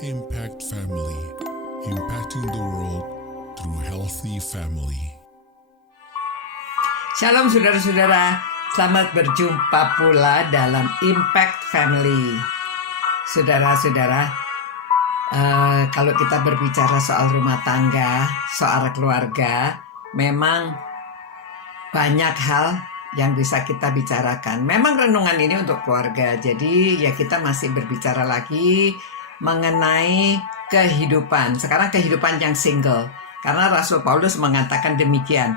Impact Family, impacting the world through healthy family. Shalom saudara-saudara, selamat berjumpa pula dalam Impact Family. Saudara-saudara, kalau kita berbicara soal rumah tangga, soal keluarga, memang banyak hal yang bisa kita bicarakan. Memang renungan ini untuk keluarga, jadi ya kita masih berbicara lagi mengenai kehidupan. Sekarang kehidupan yang single, karena Rasul Paulus mengatakan demikian.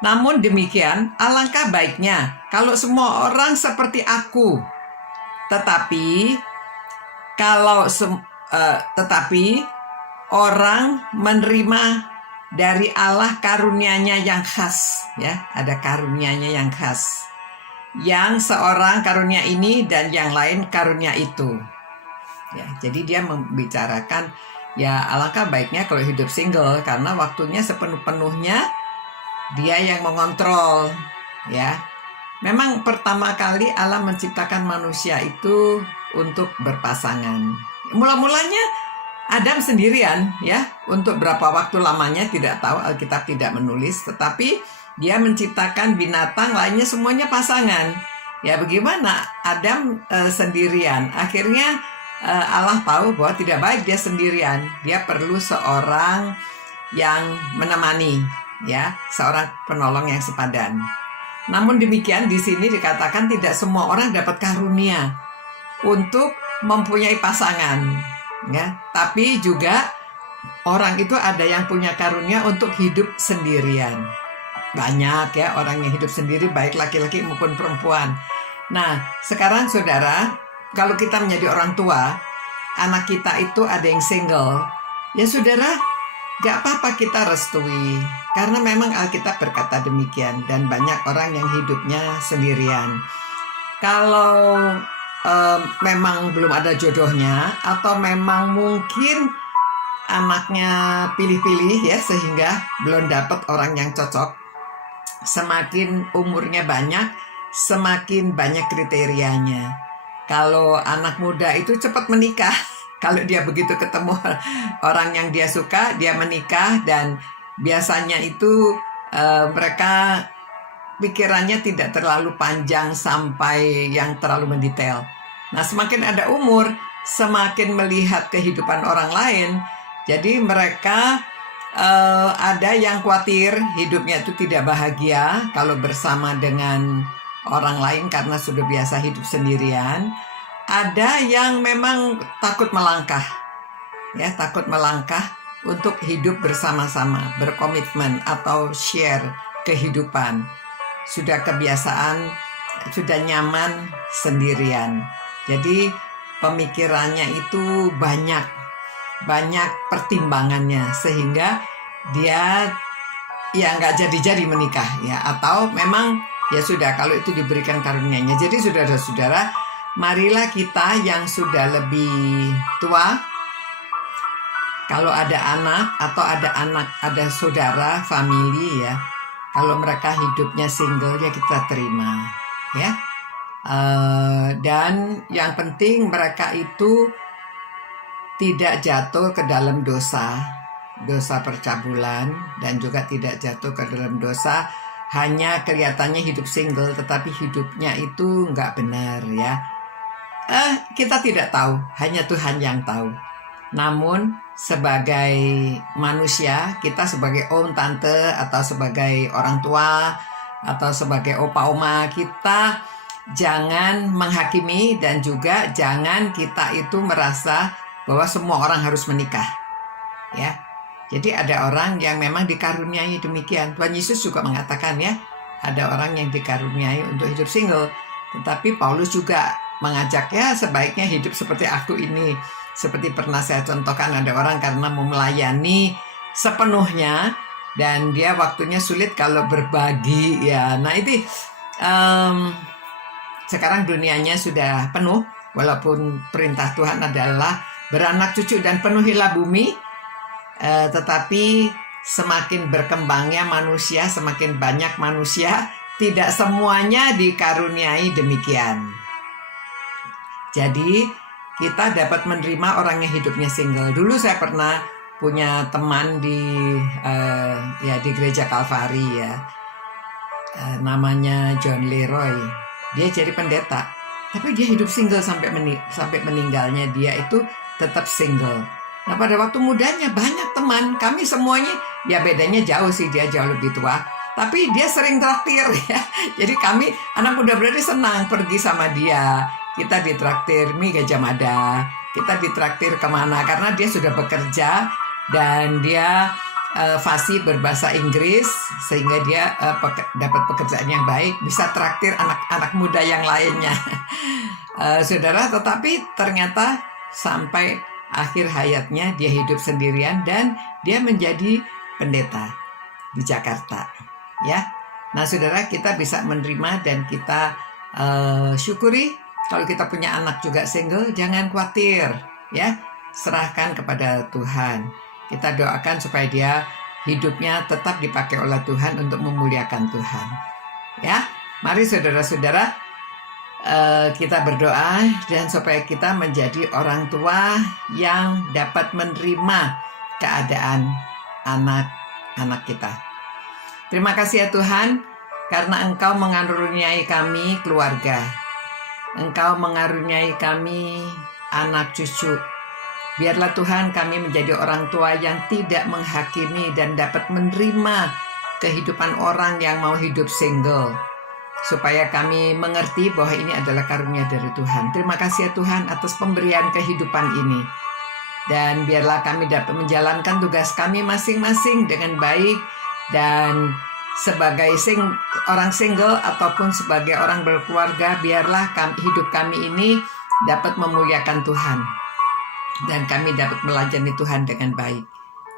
Namun demikian, alangkah baiknya kalau semua orang seperti aku. Tetapi orang menerima dari Allah karunia-Nya yang khas, ya, ada karunia-Nya yang khas. Yang seorang karunia ini dan yang lain karunia itu. Ya, jadi dia membicarakan ya alangkah baiknya kalau hidup single karena waktunya sepenuh-penuhnya dia yang mengontrol, ya. Memang pertama kali Allah menciptakan manusia itu untuk berpasangan. Mula-mulanya Adam sendirian, ya. Untuk berapa waktu lamanya tidak tahu, Alkitab tidak menulis, tetapi dia menciptakan binatang lainnya semuanya pasangan. Ya bagaimana Adam sendirian? Akhirnya Allah tahu bahwa tidak baik dia sendirian. Dia perlu seorang yang menemani, ya, seorang penolong yang sepadan. Namun demikian di sini dikatakan tidak semua orang dapat karunia untuk mempunyai pasangan, ya. Tapi juga orang itu ada yang punya karunia untuk hidup sendirian. Banyak ya orang yang hidup sendiri, baik laki-laki maupun perempuan. Nah, sekarang saudara, kalau kita menjadi orang tua, anak kita itu ada yang single, ya saudara, gak apa-apa kita restui. Karena memang Alkitab berkata demikian, dan banyak orang yang hidupnya sendirian. Kalau memang belum ada jodohnya, atau memang mungkin anaknya pilih-pilih ya, sehingga belum dapat orang yang cocok, semakin umurnya banyak, semakin banyak kriterianya. Kalau anak muda itu cepat menikah. Kalau dia begitu ketemu orang yang dia suka, dia menikah, dan biasanya itu mereka pikirannya tidak terlalu panjang sampai yang terlalu mendetail. Nah, semakin ada umur, semakin melihat kehidupan orang lain. Jadi mereka ada yang khawatir hidupnya itu tidak bahagia kalau bersama dengan orang lain karena sudah biasa hidup sendirian. Ada yang memang takut melangkah, ya, takut melangkah untuk hidup bersama-sama, berkomitmen atau share kehidupan. Sudah kebiasaan, sudah nyaman sendirian. Jadi pemikirannya itu banyak pertimbangannya sehingga dia ya nggak jadi menikah, ya, atau memang ya sudah kalau itu diberikan karunia-Nya. Jadi saudara-saudara, marilah kita yang sudah lebih tua, kalau ada anak atau ada saudara, family, ya, kalau mereka hidupnya single ya kita terima, ya. Dan yang penting mereka itu tidak jatuh ke dalam dosa percabulan, dan juga tidak jatuh ke dalam dosa hanya kelihatannya hidup single tetapi hidupnya itu nggak benar, ya. Kita tidak tahu, hanya Tuhan yang tahu. Namun sebagai manusia, kita sebagai om, tante, atau sebagai orang tua, atau sebagai opa, oma, kita jangan menghakimi dan juga jangan kita itu merasa bahwa semua orang harus menikah, ya. Jadi ada orang yang memang dikaruniai demikian. Tuhan Yesus juga mengatakan, ya, ada orang yang dikaruniai untuk hidup single. Tetapi Paulus juga mengajak, ya, sebaiknya hidup seperti aku ini. Seperti pernah saya contohkan, ada orang karena mau melayani sepenuhnya dan dia waktunya sulit kalau berbagi, ya. Nah itu sekarang dunianya sudah penuh, walaupun perintah Tuhan adalah beranak cucu dan penuhilah bumi, tetapi semakin berkembangnya manusia, semakin banyak manusia, tidak semuanya dikaruniai demikian. Jadi kita dapat menerima orang yang hidupnya single. Dulu saya pernah punya teman di gereja Kalvari ya, namanya John Leroy. Dia jadi pendeta, tapi dia hidup single sampai meninggalnya. Dia itu tetap single. Nah, pada waktu mudanya banyak teman kami semuanya, ya bedanya jauh sih, dia jauh lebih tua, tapi dia sering traktir ya. Jadi kami anak muda berarti senang pergi sama dia. Kita ditraktir mie Gajah Mada, kita ditraktir kemana, karena dia sudah bekerja dan dia fasih berbahasa Inggris, sehingga dia dapat pekerjaan yang baik, bisa traktir anak-anak muda yang lainnya. Saudara, tetapi ternyata sampai akhir hayatnya dia hidup sendirian dan dia menjadi pendeta di Jakarta. Ya, nah saudara, kita bisa menerima dan kita syukuri. Kalau kita punya anak juga single, jangan khawatir, ya, serahkan kepada Tuhan. Kita doakan supaya dia hidupnya tetap dipakai oleh Tuhan untuk memuliakan Tuhan. Ya, mari saudara-saudara, kita berdoa dan supaya kita menjadi orang tua yang dapat menerima keadaan anak-anak kita. Terima kasih ya Tuhan, karena Engkau mengaruniai kami keluarga. Engkau mengaruniai kami anak cucu. Biarlah Tuhan kami menjadi orang tua yang tidak menghakimi dan dapat menerima kehidupan orang yang mau hidup single. Supaya kami mengerti bahwa ini adalah karunia dari Tuhan. Terima kasih ya Tuhan atas pemberian kehidupan ini. Dan biarlah kami dapat menjalankan tugas kami masing-masing dengan baik. Dan sebagai orang single ataupun sebagai orang berkeluarga, biarlah hidup kami ini dapat memuliakan Tuhan. Dan kami dapat melayani Tuhan dengan baik.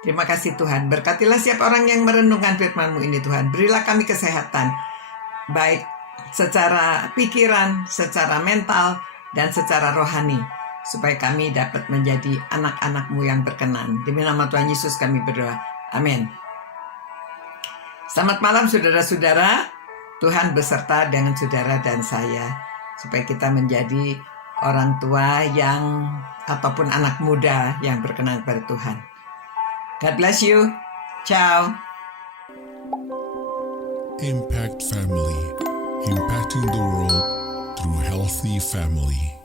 Terima kasih Tuhan. Berkatilah setiap orang yang merenungkan firman-Mu ini Tuhan. Berilah kami kesehatan, baik secara pikiran, secara mental, dan secara rohani. Supaya kami dapat menjadi anak-anak-Mu yang berkenan. Demi nama Tuhan Yesus kami berdoa. Amin. Selamat malam saudara-saudara. Tuhan beserta dengan saudara dan saya. Supaya kita menjadi orang tua yang ataupun anak muda yang berkenan kepada Tuhan. God bless you. Ciao. Impact Family, impacting the world through healthy family.